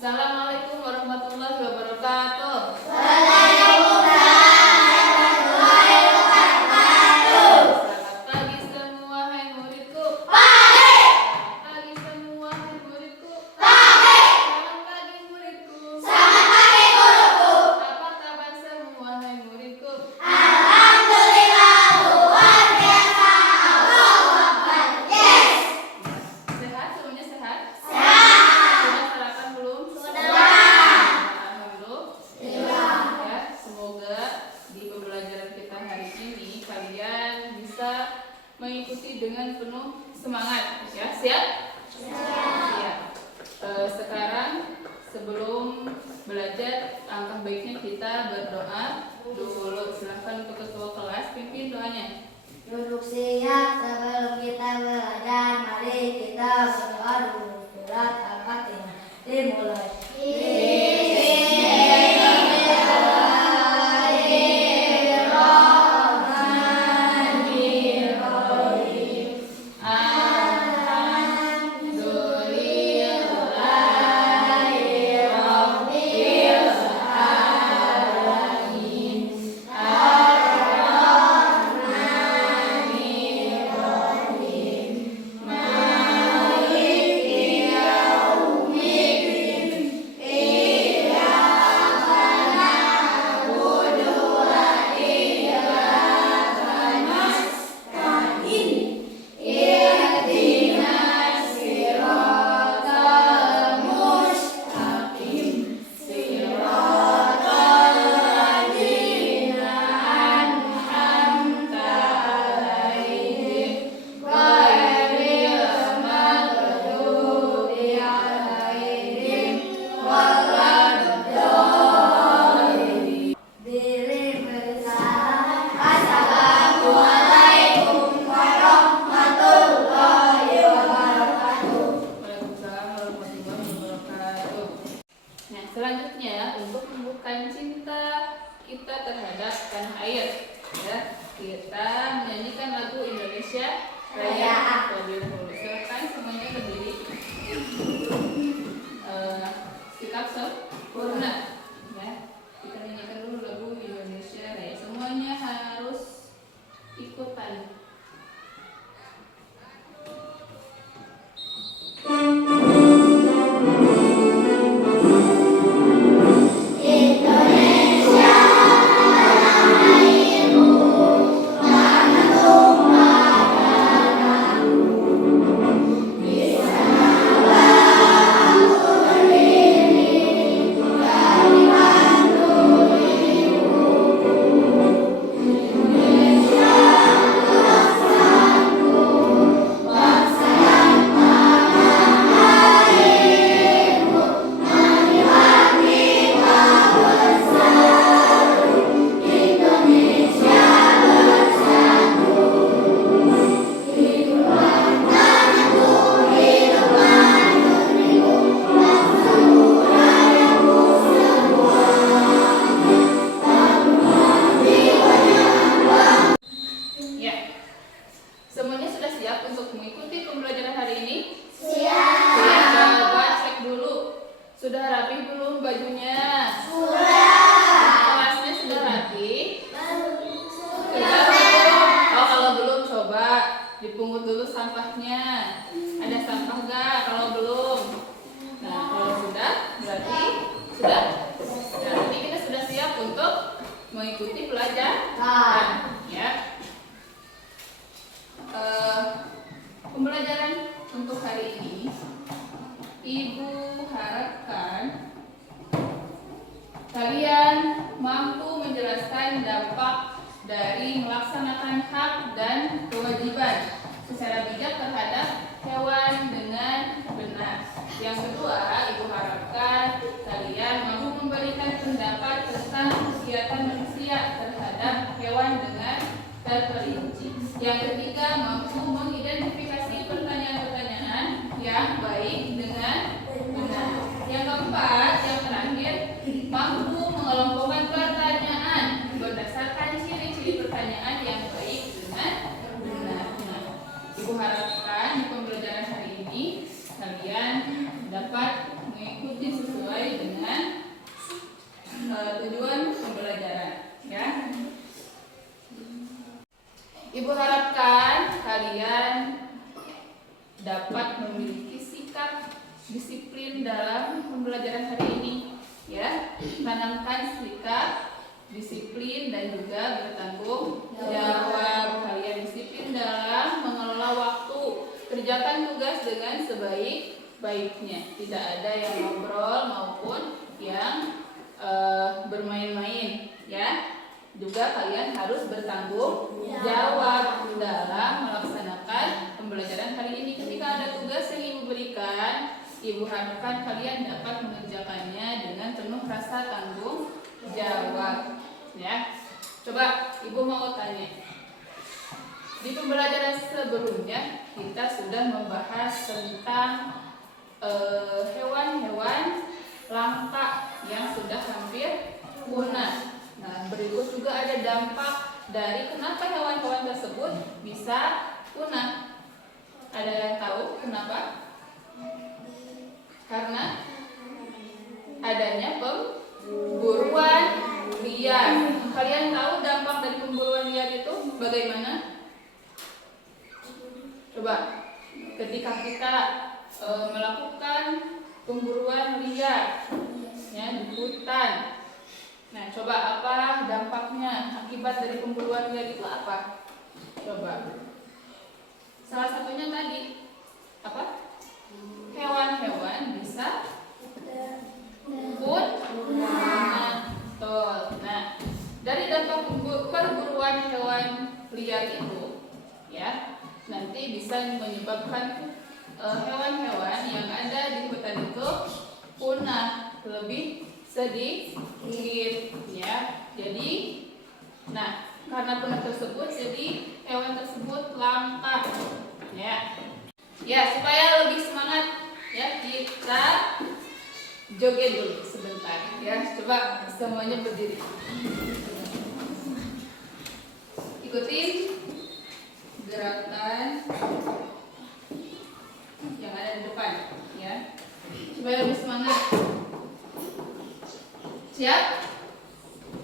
Assalamualaikum warahmatullahi wabarakatuh. Selamat pagi semua, hai muridku. Selamat pagi semua, hai muridku. Selamat pagi muridku. Apa kabar semua, hai muridku? Sehat? Semuanya sehat? Sudah sarapan belum? Alhamdulillah. Ya, semoga di pembelajaran kita hari ini kalian bisa mengikuti dengan penuh semangat. Ya, siap? Siap. Sekarang sebelum belajar, alangkah baiknya kita berdoa dulu. Silahkan untuk ketua kelas pimpin doanya. Duduk siap sebelum kita belajar. Mari kita berdoa dulu. Surat Al-Fatihah dimulai. Nah, selanjutnya untuk menumbuhkan cinta kita terhadap tanah air, ya, kita menyanyikan lagu Indonesia Raya terlebih dahulu. Silakan semuanya berdiri. Sikap sempurna. Ya, kita nyanyikan dulu lagu Indonesia Raya. Semuanya harus ikutan. Ya, semuanya sudah siap untuk mengikuti pembelajaran hari ini? Siap. Coba cek dulu. Sudah rapi belum bajunya? Kelasnya sudah rapi? Sudah belum? Oh, kalau belum coba dipungut dulu sampahnya. Ada sampah nggak? Kalau belum? Nah, kalau sudah berarti sudah. Nah, ini kita sudah siap untuk mengikuti pelajaran. Ya. Pembelajaran untuk hari ini, Ibu harapkan kalian mampu menjelaskan dampak dari melaksanakan hak dan kewajiban secara bijak terhadap hewan dengan benar. Yang kedua, Ibu harapkan kalian mampu memberikan pendapat tentang kegiatan manusia terhadap hewan dengan terperinci. Yang ketiga, mampu mengidentifikasi pertanyaan-pertanyaan yang baik dengan benar. Yang keempat, yang terakhir, mampu mengelompokkan pertanyaan berdasarkan ciri-ciri pertanyaan yang baik dengan benar. Nah, Ibu harapkan di pembelajaran hari ini kalian dapat mengikuti sesuai disiplin dalam pembelajaran hari ini. Ya, tanamkan sikap disiplin dan juga bertanggung jawab. Kalian disiplin dalam mengelola waktu. Kerjakan tugas dengan sebaik-baiknya. Tidak ada yang ngobrol maupun yang bermain-main. Ya, juga kalian harus bertanggung jawab dalam melaksanakan pembelajaran hari ini. Ketika ada tugas yang ibu berikan, ibu harapkan kalian dapat mengerjakannya dengan penuh rasa tanggung jawab. Ya, coba ibu mau tanya. Di pembelajaran sebelumnya kita sudah membahas tentang hewan-hewan langka yang sudah hampir punah. Nah, berikut juga ada dampak dari kenapa hewan-hewan tersebut bisa punah. Ada yang tahu kenapa? Karena adanya pemburuan liar. Kalian tahu dampak dari pemburuan liar itu bagaimana? Coba, ketika kita melakukan pemburuan liar ya, di hutan. Nah, coba apa dampaknya? Akibat dari pemburuan liar itu apa? Coba. Salah satunya tadi apa? Hewan-hewan bisa punah. Nah, dari dampak perburuan hewan liar itu, ya, nanti bisa menyebabkan hewan-hewan yang ada di hutan itu punah lebih sedikit, ya. Jadi, nah, karena punah tersebut, jadi hewan tersebut langka, ya. Ya, supaya lebih semangat, ya, kita joget dulu sebentar, ya. Coba semuanya berdiri. Ikutin gerakan yang ada di depan, ya. Supaya lebih semangat. Siap?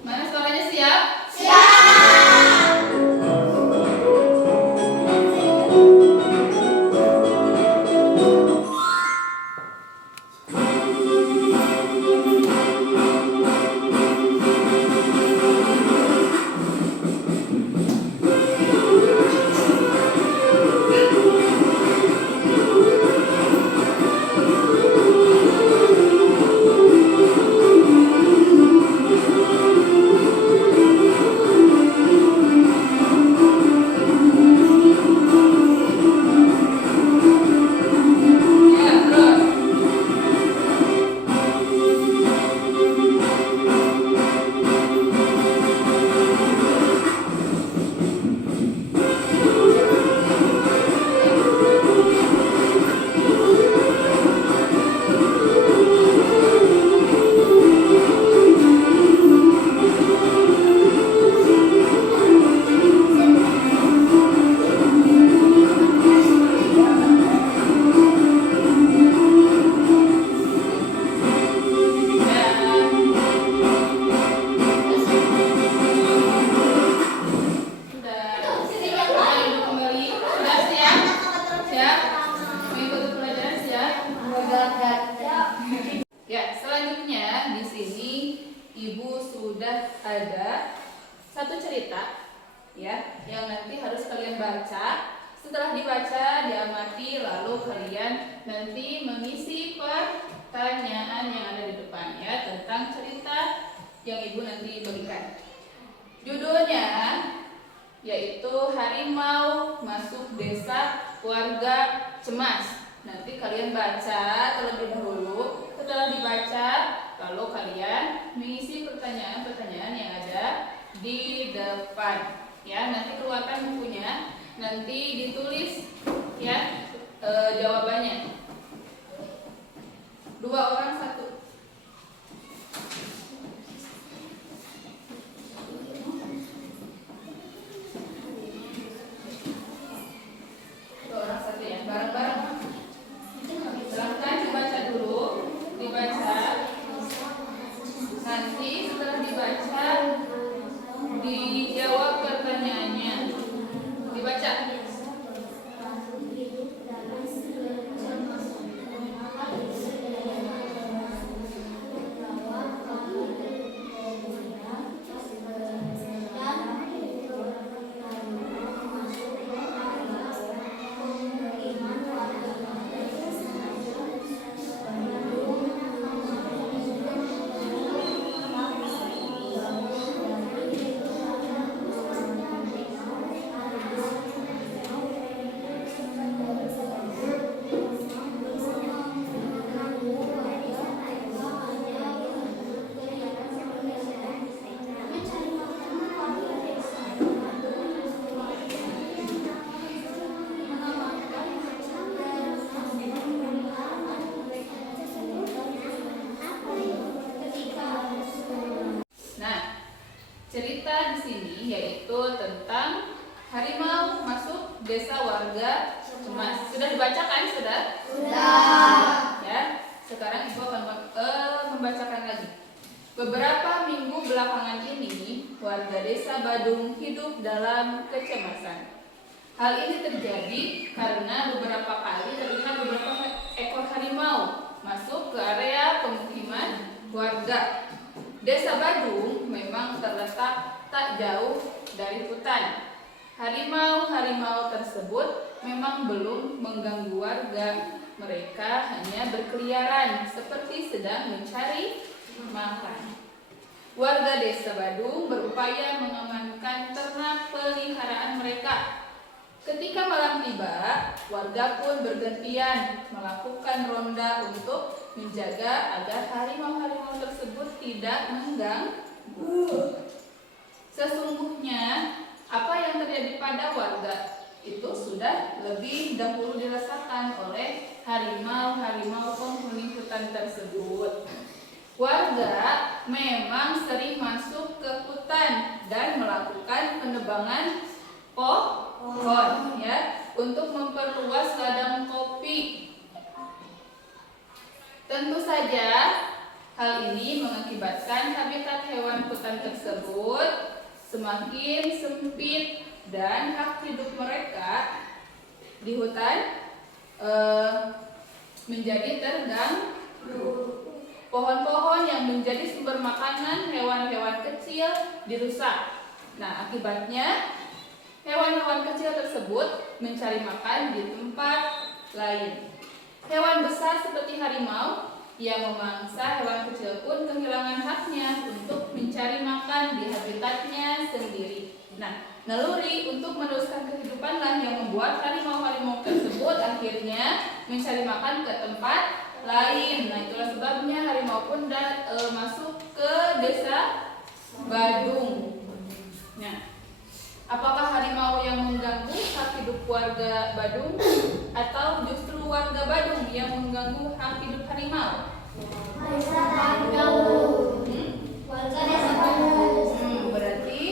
Mana suaranya siap? Ya, selanjutnya di sini Ibu sudah ada satu cerita, ya, yang nanti harus kalian baca. Setelah dibaca, diamati, lalu kalian nanti mengisi pertanyaan yang ada di depan, ya, tentang cerita yang Ibu nanti berikan. Judulnya yaitu Harimau Masuk Desa Warga Cemas. Nanti kalian baca terlebih dahulu. Setelah dibaca, lalu kalian mengisi pertanyaan-pertanyaan yang ada di depan. Ya, nanti keluarkan bukunya, nanti ditulis, ya, jawabannya. 2 orang 1. Bareng-bareng. Silahkan dibaca dulu, dibaca. Nanti setelah dibaca, dijawab pertanyaannya. Dibaca. kita di sini yaitu tentang harimau masuk desa warga cemas. Sudah dibacakan, sudah? Sudah. Ya, sekarang Ibu akan membacakan lagi. Beberapa minggu belakangan ini, warga desa Badung hidup dalam kecemasan. Hal ini terjadi karena beberapa kali terlihat beberapa ekor harimau masuk ke area pemukiman warga. Desa Badung memang terletak tak jauh dari hutan. Harimau-harimau tersebut memang belum mengganggu warga. Mereka hanya berkeliaran seperti sedang mencari makan. Warga desa Badung berupaya mengamankan ternak peliharaan mereka. Ketika malam tiba, warga pun bergantian melakukan ronda untuk menjaga agar harimau-harimau tersebut tidak mengganggu. Sesungguhnya, apa yang terjadi pada warga itu sudah lebih dahulu dirasakan oleh harimau-harimau penghuni hutan tersebut. Warga memang sering masuk ke hutan dan melakukan penebangan pohon ya untuk memperluas ladang kopi. Tentu saja hal ini mengakibatkan habitat hewan hutan tersebut semakin sempit dan hak hidup mereka di hutan menjadi terganggu. Pohon-pohon yang menjadi sumber makanan hewan-hewan kecil dirusak. Nah, akibatnya hewan-hewan kecil tersebut mencari makan di tempat lain. Hewan besar seperti harimau yang memangsa hewan kecil pun kehilangan haknya untuk mencari makan di habitatnya sendiri. Nah, naluri untuk meneruskan kehidupanlah yang membuat harimau-harimau tersebut akhirnya mencari makan ke tempat lain. Nah, itulah sebabnya harimau pun masuk ke desa Badung. Nah, apakah harimau yang mengganggu hak hidup warga Badung atau justru warga Badung yang mengganggu hak hidup harimau? Warga desa Badung. Berarti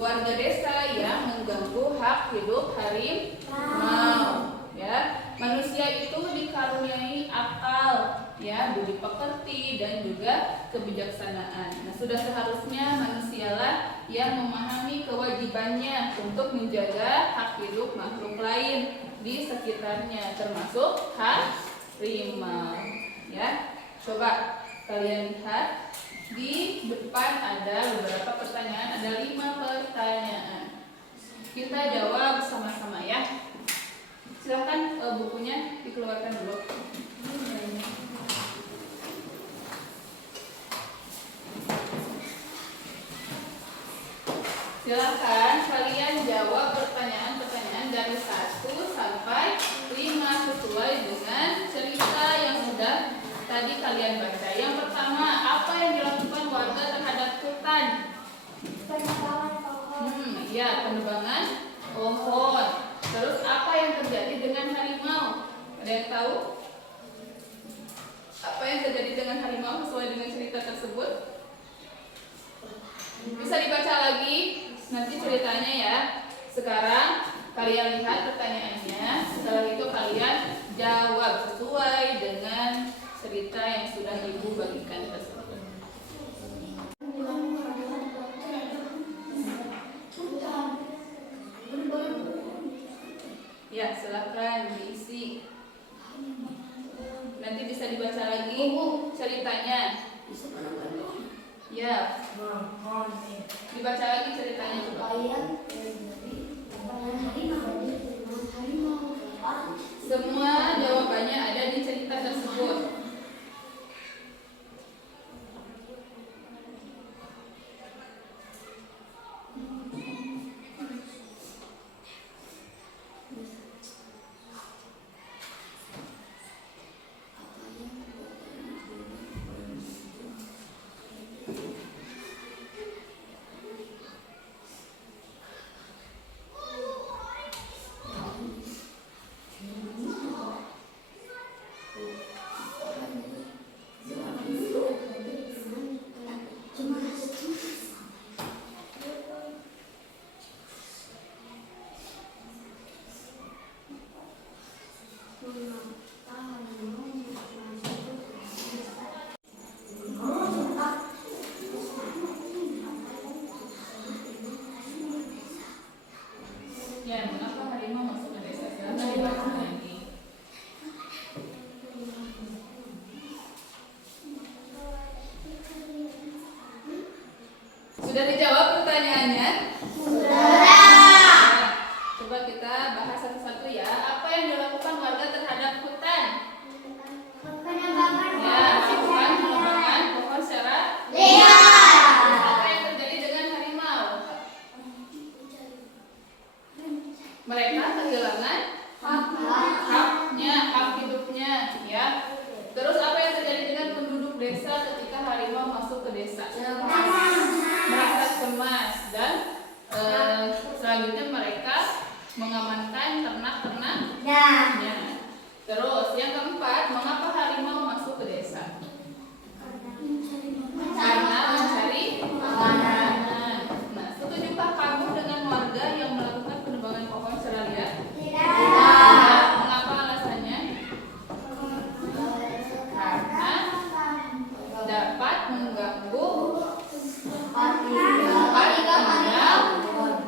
warga desa yang mengganggu hak hidup harimau. Ya, manusia itu dikaruniai akal, ya, budi pekerti dan juga kebijaksanaan. Nah, sudah seharusnya manusialah yang memahami kewajibannya untuk menjaga hak hidup makhluk lain di sekitarnya, termasuk harimau. Ya, coba kalian lihat di depan ada beberapa pertanyaan, ada 5 pertanyaan. Kita jawab sama-sama ya. Silahkan bukunya dikeluarkan dulu. Silahkan kalian jawab pertanyaan-pertanyaan dari 1 sampai 5 sesuai dengan cerita yang sudah tadi kalian baca. Yang pertama, apa yang dilakukan warga terhadap hutan? Penebangan pohon. Ya, penebangan pohon. Terus apa yang terjadi dengan harimau? Ada yang tahu? Apa yang terjadi dengan harimau sesuai dengan cerita tersebut? Bisa dibaca lagi nanti ceritanya ya. Sekarang kalian lihat pertanyaannya. Setelah itu kalian jawab sesuai dengan cerita yang sudah Ibu bagikan tersebut. Ya, silakan diisi. Nanti bisa dibaca lagi ceritanya. Ya, dibaca lagi ceritanya coba. Semua jawabannya ada di cerita tersebut. Sudah dijawab pertanyaannya? Sudah. Coba kita bahas satu-satu ya. Apa yang dilakukan warga terhadap hutan? Ya, melakukan penebangan pohon secara Lihat. Apa yang terjadi dengan harimau? Mereka kehilangan haknya, hak hidupnya, ya. Terus apa yang terjadi dengan penduduk desa ketika harimau masuk ke desa? Merasa cemas dan selanjutnya mereka mengamankan ternak-ternaknya. Terus yang keempat, mengapa harimau masuk ke desa? Karena mencari makanan. Nah, setujukah kamu dengan warga yang melakukan penebangan pohon secara liar? Tidak. Mengapa alasannya? Karena dapat mengganggu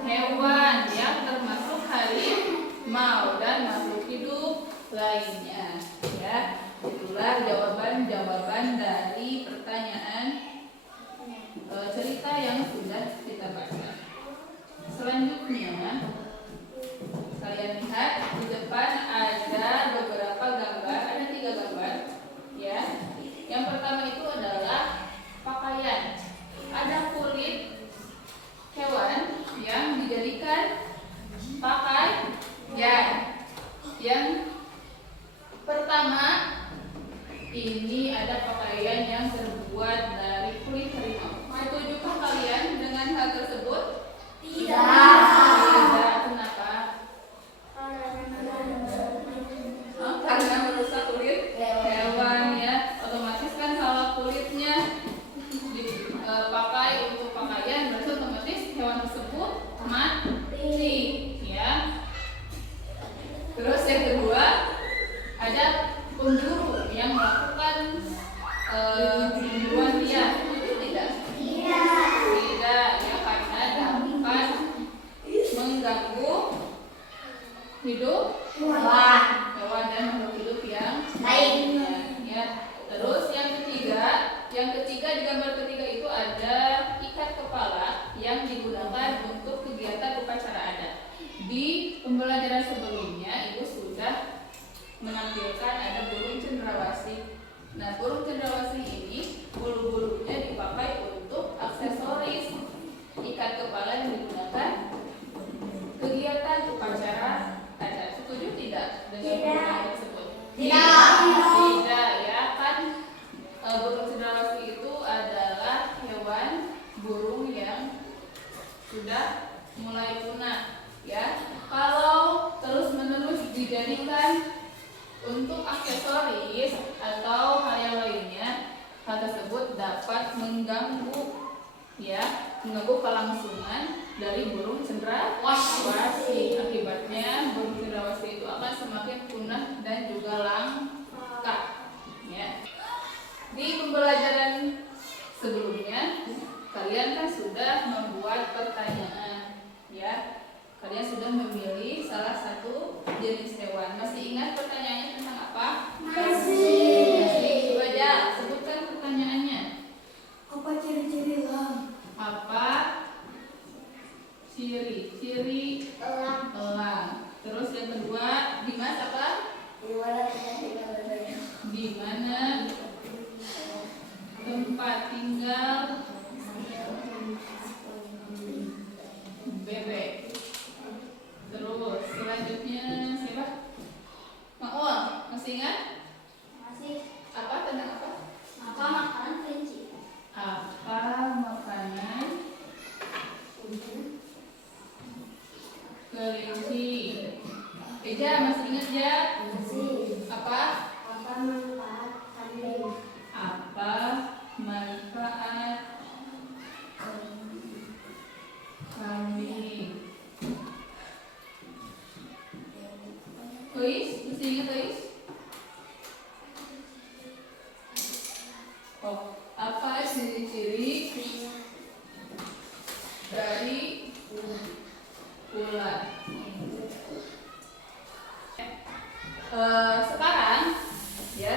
hewan yang termasuk harimau dan makhluk hidup lainnya. Ya, itulah jawaban-jawaban dari pertanyaan cerita yang sudah kita baca. Selanjutnya, kalian lihat di depan ada beberapa gambar, ada 3 gambar, ya. Yang pertama itu adalah pakaian. Ada kulit hewan yang dijadikan pakaian. Yang pertama ini ada pakaian yang terbuat dari kulit harimau. Setujukah kalian dengan hal tersebut? Tidak. Kenapa? Karena merusak kulit hewan, ya. Otomatis kan kalau kulitnya dipakai untuk pakaian, berarti otomatis hewan tersebut mati, ya. Terus yang kedua, ada pemburu yang melakukan pemburuan liar. Itu tidak? Tidak, ya, karena dapat mengganggu hidup hewan dan makhluk hidup yang lainnya, ya. Terus yang ketiga di gambar ketiga itu ada ikat kepala yang digunakan untuk kegiatan upacara adat. Di pembelajaran sebelumnya Ibu sudah menampilkan ada burung cendrawasih. Nah, burung cendrawasih ini bulu-bulunya dipakai untuk aksesoris ikat kepala yang digunakan kegiatan upacara adat. Setuju tidak dengan hal tersebut? Tidak, ya kan? Burung cendrawasih itu adalah hewan burung yang sudah mulai punah, ya. Kalau terus-menerus dijadikan untuk aksesoris atau hal yang lainnya, hal tersebut dapat mengganggu, ya, mengganggu kelangsungan dari burung cendrawasih. Akibatnya burung cendrawasih itu akan semakin punah dan juga langka, ya. Di pembelajaran sebelumnya kalian kan sudah membuat pertanyaan, ya. Kalian sudah memilih salah satu jenis hewan. Masih ingat pertanyaannya tentang apa? Masih. Coba aja sebutkan pertanyaannya. Apa ciri-ciri elang? Apa ciri-ciri elang? Terus yang kedua, Dimas apa? Di mana tempat tinggal bebek? Terus selanjutnya siapa? Maul, masih ingat? Apa tentang apa? Apa makanan kelinci? Apa makanan kelinci? Eja masih ingat ya? Apa? Apa manfaat kambing? Apa manfaat kambing? Tuis, masih ingat Tuis? Oh, apa ciri-ciri dari ular? Sekarang, ya,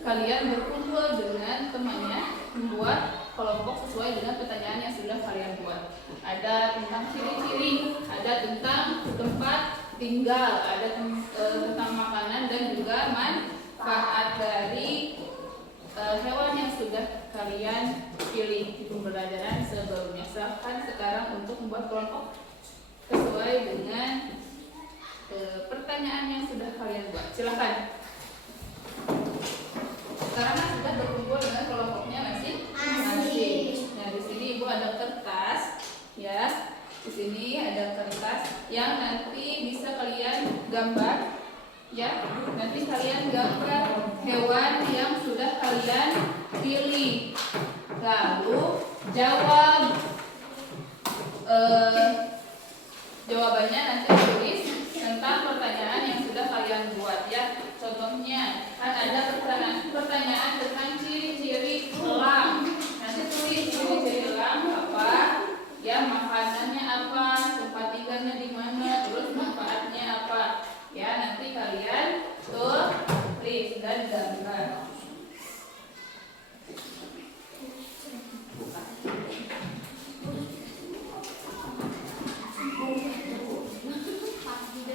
kalian berkumpul dengan temannya membuat kelompok sesuai dengan pertanyaan yang sudah kalian buat. Ada tentang ciri-ciri, ada tentang tempat tinggal, ada tentang makanan dan juga manfaat dari hewan yang sudah kalian pilih di pembelajaran sebelumnya. Silahkan sekarang untuk membuat kelompok sesuai dengan pertanyaan yang sudah kalian buat. Silahkan. Sekarang sudah berkumpul dengan kelompoknya masing-masing. Nah, di sini Ibu ada kertas, ya. Di sini ada kertas yang nanti bisa kalian gambar, ya. Nanti kalian gambar hewan yang sudah kalian pilih. Lalu jawab jawabannya nanti tulis tentang pertanyaan yang sudah kalian buat, ya. Contohnya kan ada pertanyaan tentang ciri-ciri elang. Nanti tulis ciri-ciri elang apa, ya, makanannya apa, tempat tinggalnya di mana, terus manfaatnya apa, ya. Nanti kalian tulis dan gambar.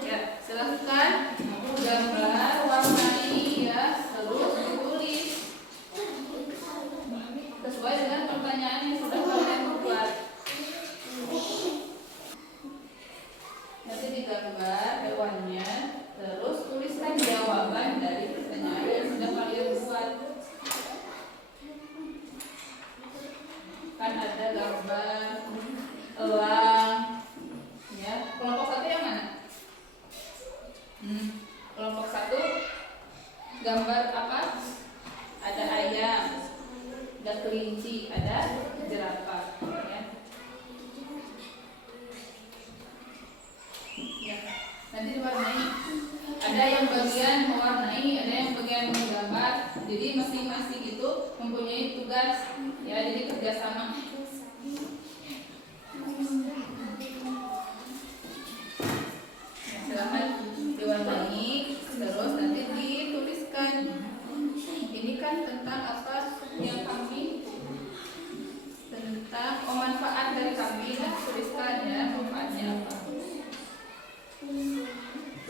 Ya, silahkan gambar, warnai, ya, terus tulis sesuai dengan pertanyaan yang sudah kalian buat. Nanti digambar hewannya, terus tuliskan jawaban dari pertanyaan yang sudah kalian buat. Kan ada gambar elang, ya. Kelompok satu yang mana? Kelompok satu gambar apa? Ada ayam, ada kelinci, ada jerapah, ya. Ya. Nanti diwarnai. Ada yang bagian mewarnai, ada yang bagian menggambar. Jadi masing-masing itu mempunyai tugas, ya. Jadi kerjasama. Silahkan diwarnai, terus nanti dituliskan ini kan tentang apa yang kami, tentang manfaat dari kami, dan tuliskan, ya, manfaatnya apa,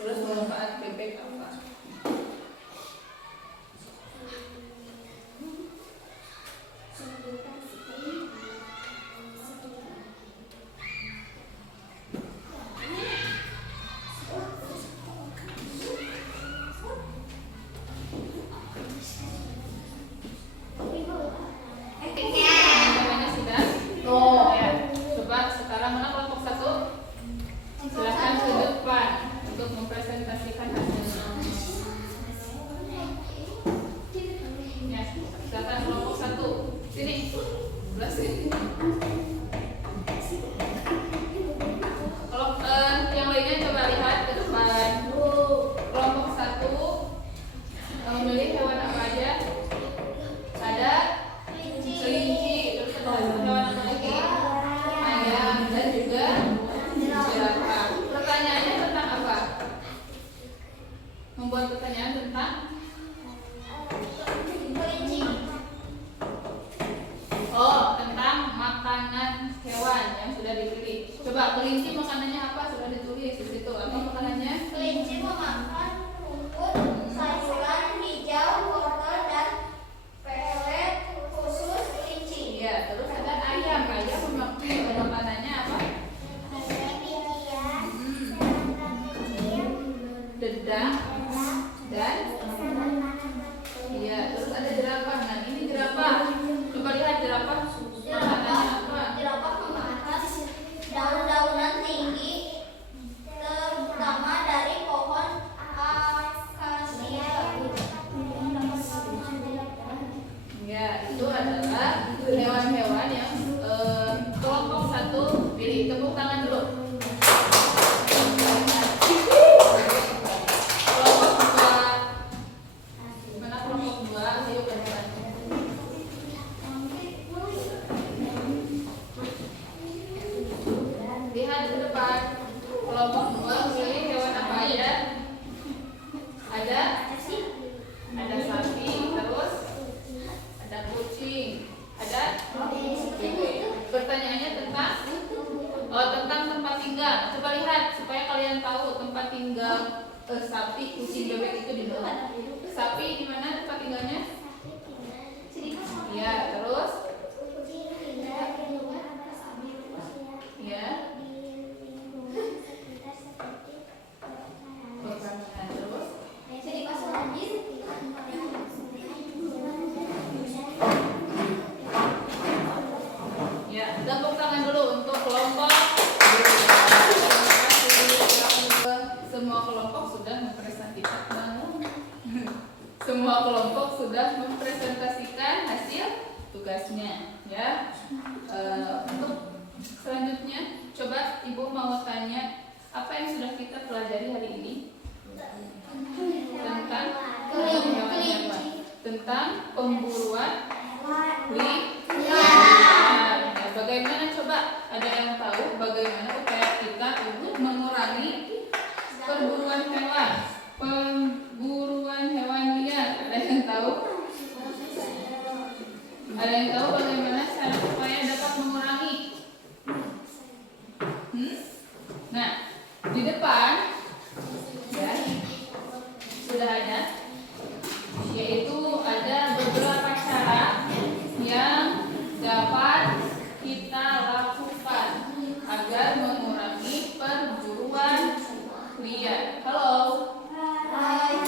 terus manfaat bebek apa. Jawabannya sudah? Ya. Coba sekarang mana kelompok satu? Silahkan ke depan untuk mempresentasikan hasilnya. Ya, silakan kelompok satu. Sini. Sebelah sini. Kalau yang lainnya coba lihat ke depan. Kelompok satu memilih hewan apa aja? Ada kelinci, terus ada hewan apa lagi? Ayam, dan juga jerapah. Pertanyaannya tentang apa? Membuat pertanyaan tentang tentang makanan hewan yang sudah dipilih. Coba kelinci makanannya apa? Sudah ditulis di situ. Apa makanannya? Kelinci memakan rumput, sayuran hijau, wortel, dan pelet khusus kelinci. Iya, terus ada ayam. Ayam makanannya apa? Dedang dan iya, terus ada jerapah. Nah, ini jerapah. Coba lihat jerapah makanannya apa? Jerapah memakan daun-daunan tinggi, terutama dari pohon akasia. Ya, itu adalah hewan-hewan yang kelompok satu pilih. Tepuk tangan dulu. Kelompok dua. Mana kelompok dua? Ayo ke depan. Lihat ke depan. Kelompok dua pilih hewan apa aja? Ada sapi, terus ada kucing, ada bebek. Pertanyaannya tentang Ada yang tahu bagaimana cara supaya dapat mengurangi? Nah, di depan ya sudah ada, yaitu ada beberapa cara yang dapat kita lakukan agar mengurangi perburuan liar. Halo.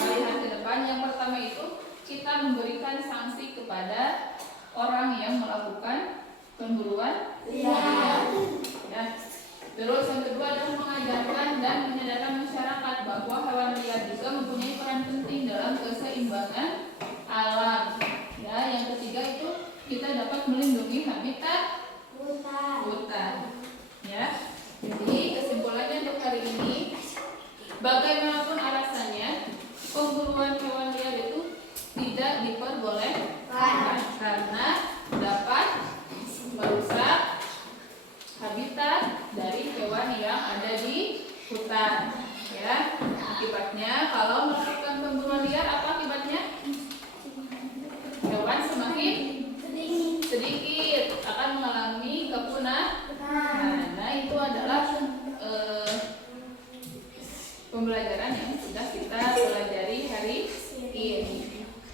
Lihat ke depan. Yang pertama itu kita memberikan sanksi kepada orang yang melakukan pemburuan liar. Ya. Terus yang kedua adalah mengajarkan dan menyadarkan masyarakat bahwa hewan liar juga mempunyai peran penting dalam keseimbangan alam. Ya, yang ketiga itu kita dapat melindungi habitat hutan. Ya. Jadi kesimpulannya untuk hari ini, bagaimanapun alasannya, pemburuan hewan liar itu tidak diperbolehkan karena dapat merusak habitat dari hewan yang ada di hutan. Ya, akibatnya kalau melakukan pemburuan liar, apa akibatnya? Hewan semakin sedikit, akan mengalami kepunahan. Nah, itu adalah pembelajaran yang sudah kita pelajari hari ini.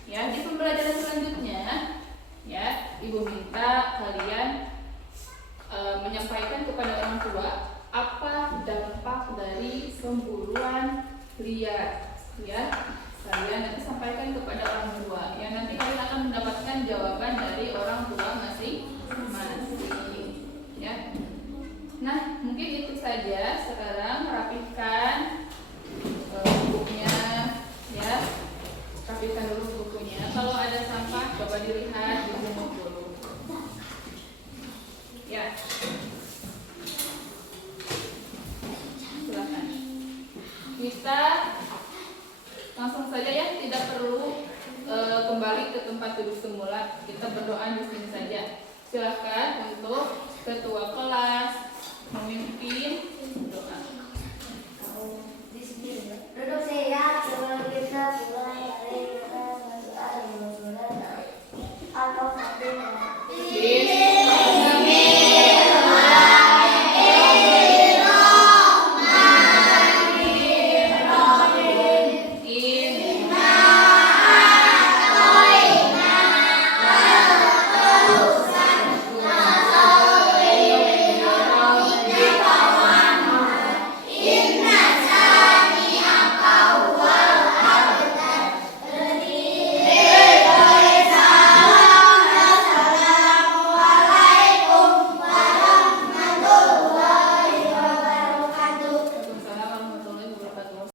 Ya, di pembelajaran selanjutnya, ya, Ibu minta kalian menyampaikan kepada orang tua apa dampak dari pemburuan liar. Ya, kalian nanti sampaikan kepada orang tua. Ya, nanti kalian akan mendapatkan jawaban dari orang tua masing-masing. Ya. Nah, mungkin itu saja. Sekarang rapihkan bukunya, ya. Rapihkan dulu bukunya. Kalau ada sampah, coba dilihat, dipungut dulu. Ya. Silakan. Kita langsung saja ya, tidak perlu kembali ke tempat duduk semula. Kita berdoa di sini saja. Silakan untuk ketua kelas memimpin doa. Duduk siap sebelum kita